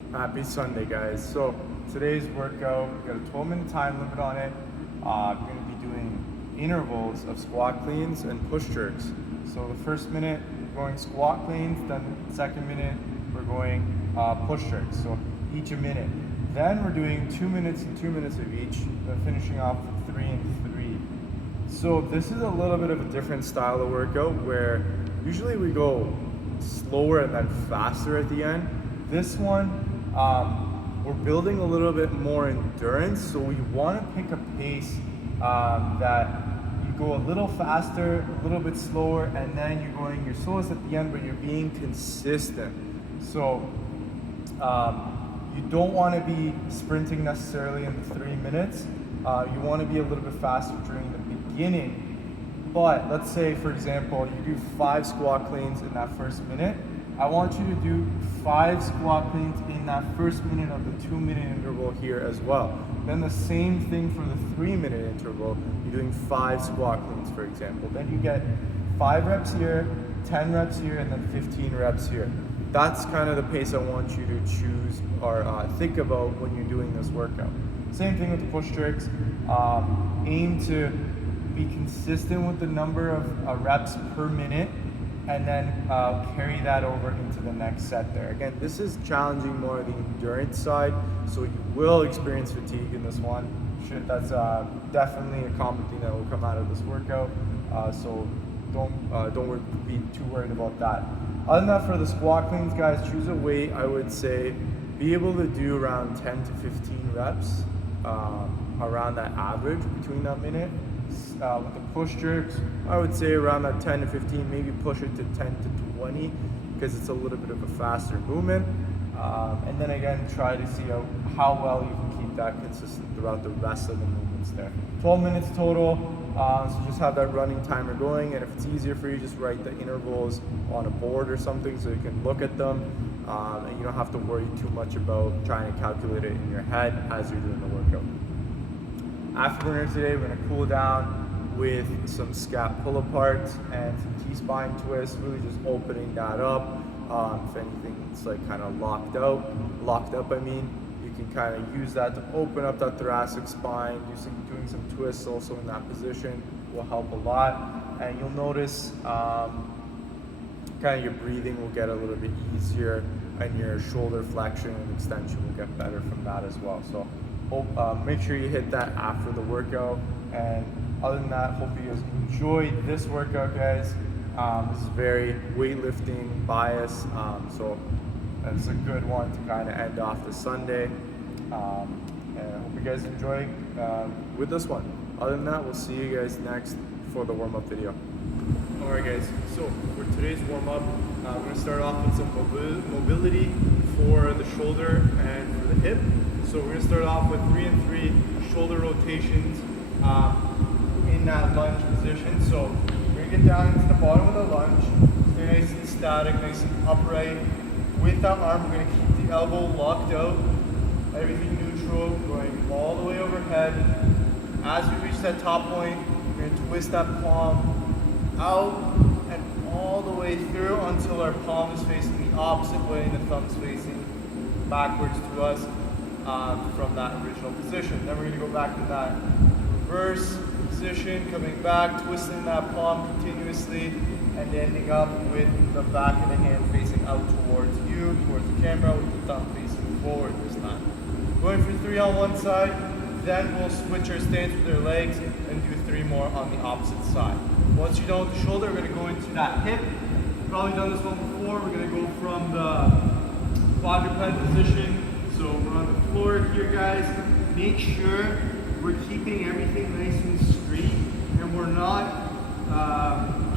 Happy Sunday, guys. So today's workout, we got a 12-minute time limit on it. We're going to be doing intervals of squat cleans and push jerks. So the first minute, we're going squat cleans, then the second minute, we're going push jerks. So each a minute. Then we're doing 2 minutes and 2 minutes of each, then finishing off with 3 and 3. So this is a little bit of a different style of workout where usually we go slower and then faster at the end. This one, we're building a little bit more endurance, so we want to pick a pace that you go a little faster, a little bit slower, and then you're going your slowest at the end, but you're being consistent. So you don't want to be sprinting necessarily in the 3 minutes. You want to be a little bit faster during the beginning. But let's say, for example, you do 5 squat cleans in that first minute. I want you to do 5 squat cleans in that first minute of the 2-minute interval here as well. Then the same thing for the 3-minute interval. You're doing 5 squat cleans, for example. Then you get 5 reps here, 10 reps here, and then 15 reps here. That's kind of the pace I want you to choose or think about when you're doing this workout. Same thing with the push jerks. Aim to be consistent with the number of reps per minute, and then carry that over into the next set there. Again, this is challenging more the endurance side, so you will experience fatigue in this one. That's definitely a common thing that will come out of this workout, so don't be too worried about that. Other than that, for the squat cleans, guys, choose a weight. I would say be able to do around 10 to 15 reps, around that average between that minute. With the push jerks, I would say around that 10 to 15, maybe push it to 10 to 20 because it's a little bit of a faster movement. And then again, try to see how well you can keep that consistent throughout the rest of the movements there. 12 minutes total, so just have that running timer going, and if it's easier for you, just write the intervals on a board or something so you can look at them, and you don't have to worry too much about trying to calculate it in your head as you're doing the workout. Afterburner today, we're going to cool down with some Scap pull-aparts and some T-spine twists, really just opening that up. If anything's like kind of locked up, you can kind of use that to open up that thoracic spine. Doing some twists also in that position will help a lot. And you'll notice kind of your breathing will get a little bit easier, and your shoulder flexion and extension will get better from that as well. So make sure you hit that after the workout. And other than that, hope you guys enjoyed this workout, guys. This is very weightlifting bias, so it's a good one to kind of end off the Sunday. And I hope you guys enjoy with this one. Other than that, we'll see you guys next for the warm-up video. Alright guys, so for today's warm-up, we're going to start off with some mobility for the shoulder and for the hip. So we're going to start off with 3 and 3 shoulder rotations in that lunge position. So we're going to get down into the bottom of the lunge, stay nice and static, nice and upright. With that arm, we're going to keep the elbow locked out, everything neutral, going all the way overhead. As we reach that top point, we're going to twist that palm out and all the way through until our palm is facing the opposite way and the thumb is facing backwards to us from that original position. Then we're going to go back to that reverse position, coming back, twisting that palm continuously, and ending up with the back of the hand facing out towards you, towards the camera, with the thumb facing forward this time. Going for 3 on one side, then we'll switch our stance with our legs and do 3 more on the opposite side. Once you're done with the shoulder, we're going to go into that hip. You've probably done this one before. We're going to go from the quadruped position. So we're on the floor here, guys. Make sure we're keeping everything nice and straight, and we're not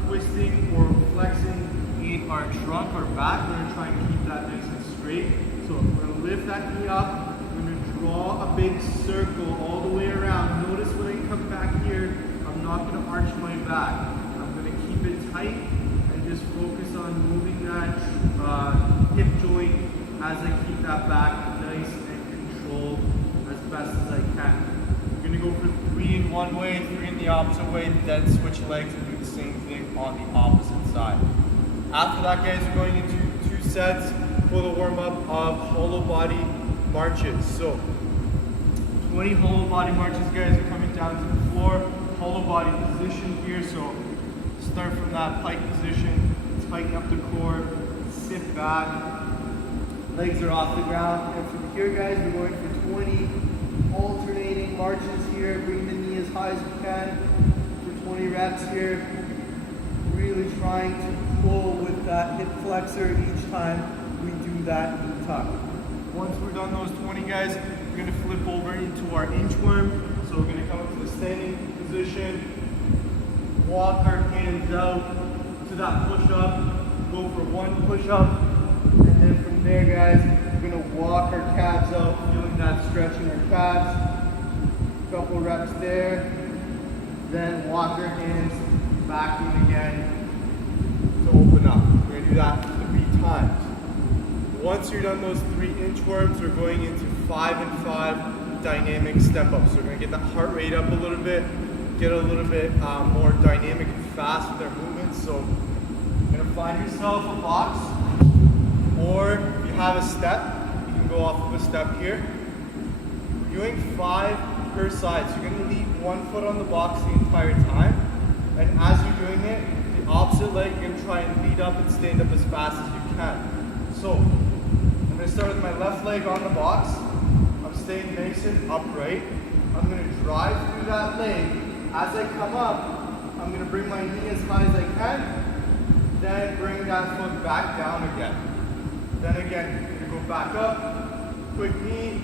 twisting or flexing in our trunk or back. We're going to try and keep that nice and straight. So we're going to lift that knee up. We're going to draw a big circle all the way around. Notice when I come back here, I'm not going to arch my back. I'm going to keep it tight and just focus on moving that hip joint as I keep that back nice and controlled as best as I can. We're going to go for 3 in one way, 3 in the opposite way, then switch legs and do the same thing on the opposite side. After that, guys, we're going into 2 sets, for the warm-up of hollow body marches. So 20 hollow body marches, guys, are coming down to the floor. Hollow body position here, so start from that pike position, tighten up the core, sit back, legs are off the ground, and from here, guys, we're going for 20 alternating marches here. Bring the knee as high as we can for 20 reps here. Really trying to pull with that hip flexor each time we do that knee tuck. Once we're done those 20, guys, we're going to flip over into our inchworm. So we're going to come up to the standing position, walk our hands out to that push-up, go for one push-up, and then from there, guys, we're going to walk our calves out, feeling that stretch in our calves. Couple reps there, then walk our hands back in again to open up. We're going to do that 3 times. Once you're done those 3 inchworms, we're going into 5 and 5 dynamic step ups. So we're going to get that heart rate up a little bit, get a little bit more dynamic and fast with our movements. So you're going to find yourself a box, or if you have a step, you can go off of a step here. We're doing 5 per side. So you're going to leave one foot on the box the entire time. And as you're doing it, the opposite leg, you're going to try and lead up and stand up as fast as you can. So I'm going to start with my left leg on the box. I'm staying nice and upright. I'm going to drive through that leg. As I come up, I'm going to bring my knee as high as I can, then bring that foot back down again. Then again, you're going to go back up, quick knee,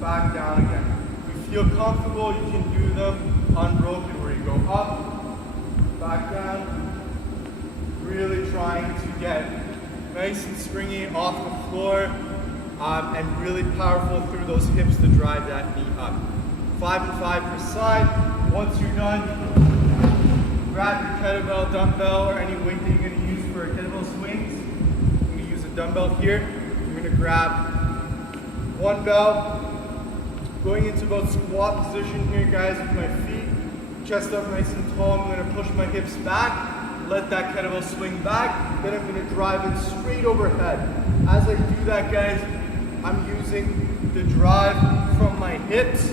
back down again. If you feel comfortable, you can do them unbroken, where you go up, back down, really trying to get nice and springy off the floor, and really powerful through those hips to drive that knee up. 5 and 5 per side. Once you're done, grab your kettlebell, dumbbell, or any weight that you're going to use for kettlebell swings. I'm going to use a dumbbell here. I'm going to grab one bell, going into about squat position here, guys, with my feet, chest up nice and tall. I'm going to push my hips back, let that kettlebell swing back, then I'm going to drive it straight overhead. As I do that, guys, I'm using the drive from my hips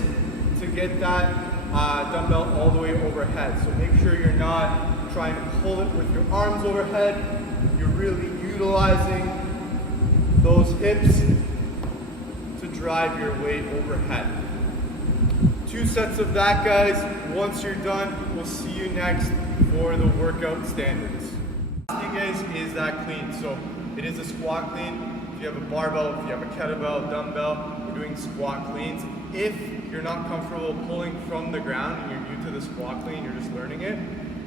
to get that dumbbell all the way overhead. So make sure you're not trying to pull it with your arms overhead. You're really utilizing those hips to drive your weight overhead. 2 sets of that, guys. Once you're done, we'll see you next for the workout standards. Last thing, guys, is that clean. So it is a squat clean. If you have a barbell, if you have a kettlebell, dumbbell, we're doing squat cleans. If you're not comfortable pulling from the ground and you're new to the squat clean, you're just learning it,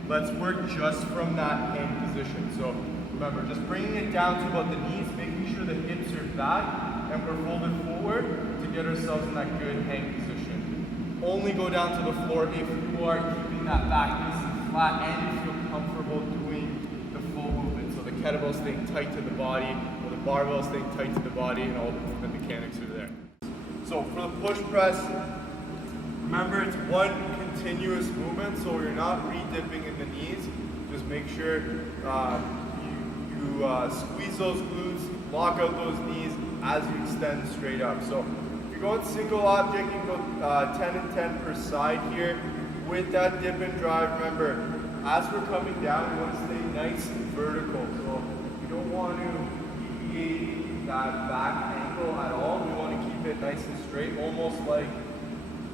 let's work just from that hang position. So remember, just bringing it down to about the knees, making sure the hips are back and we're folded forward to get ourselves in that good hang position. Only go down to the floor if you are keeping that back nice and flat and you feel comfortable doing the full movement. So the kettlebell staying tight to the body, or the barbell staying tight to the body, and all the movement mechanics are there. So for the push press, remember it's one continuous movement, so you're not re-dipping in the knees. Just make sure you squeeze those glutes, lock out those knees as you extend straight up. So if you're going single object, you can go 10 and 10 per side here. With that dip and drive, remember, as we're coming down, we want to stay nice and vertical. So we don't want to deviate that back angle at all. We want to keep it nice and straight, almost like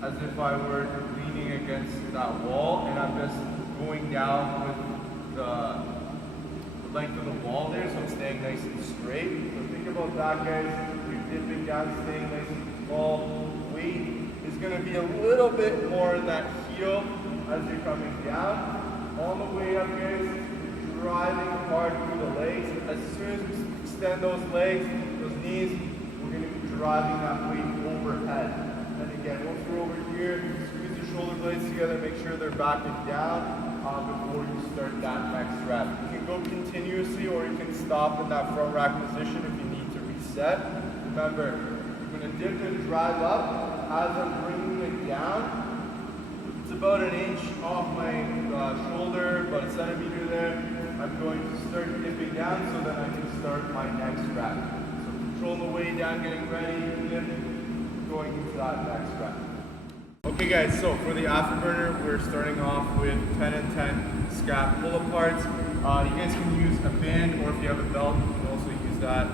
as if I were leaning against that wall and I'm just going down with the length of the wall there, so I'm staying nice and straight. So think about that, guys. You're dipping down, staying nice and tall. Weight is going to be a little bit more in that heel as you're coming down. On the way up, guys, driving hard through the legs. As soon as we extend those legs, those knees, we're going to be driving that weight overhead. And again, once we're over here, squeeze your shoulder blades together, make sure they're back and down before you start that next rep. You can go continuously or you can stop in that front rack position if you need to reset. Remember, you're going to dip and drive up. As I'm bringing it down, it's about an inch off my shoulder, about a centimeter there. I'm going to start dipping down so that I can start my next rep. controlling the way down, getting ready, going into that next rep. Okay guys, so for the afterburner, we're starting off with 10 and 10 scap pull aparts. You guys can use a band, or if you have a belt, you can also use that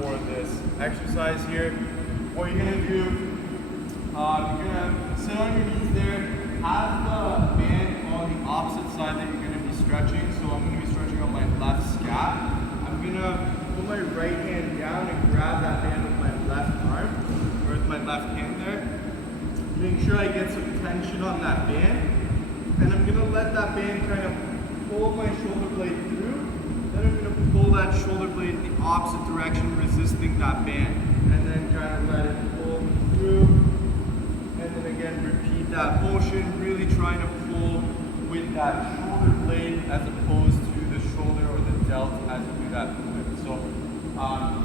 for this exercise here. What you're gonna do, you're gonna sit on your knees there, have the band on the opposite side that you're gonna be stretching. So I'm gonna be stretching on my left scap. I'm gonna put my right hand down and grab that band with my left arm, or with my left hand there. Make sure I get some tension on that band, and I'm gonna let that band kind of pull my shoulder blade through. Then I'm gonna pull that shoulder blade in the opposite direction, resisting that band, and then kind of let it pull me through. And then again, repeat that motion, really trying to pull with that shoulder blade as opposed to the shoulder or the delt as you do that movement. So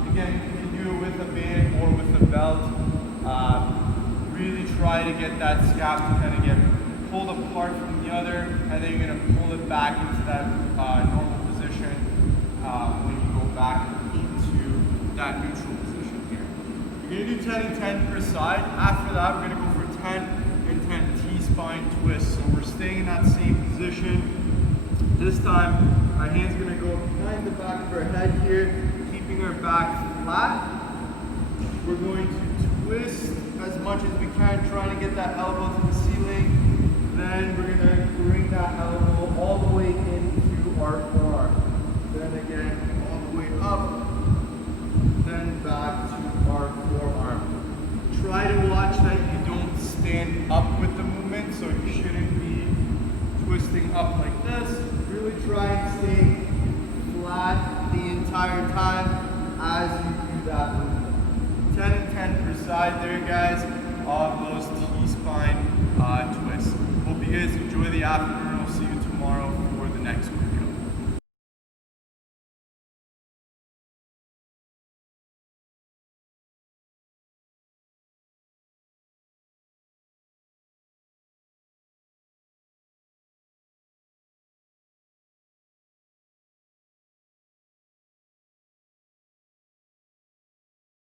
again, you can do it with a band or with a belt. Really try to get that scap to kind of get pulled apart from the other, and then you're going to pull it back into that normal position when you go back into that neutral position here. You're going to do 10 and 10 per side. After that, we're going to go for 10 and 10 T-spine twists. So we're staying in that same position. This time, our hand's going to go behind the back of our head here, keeping our back flat. We're going to twist as much as we can, trying to get that elbow to the ceiling. Then we're going to bring that elbow all the way into our forearm. Then again, all the way up, then back to our forearm. Try to watch that you don't stand up with the movement, so you shouldn't be twisting up like this. Really try and stay flat the entire time as you do that movement. 10 and 10 per side there, guys, of those T-spine twists. Hope you guys enjoy the afterburner. I'll see you tomorrow for the next one.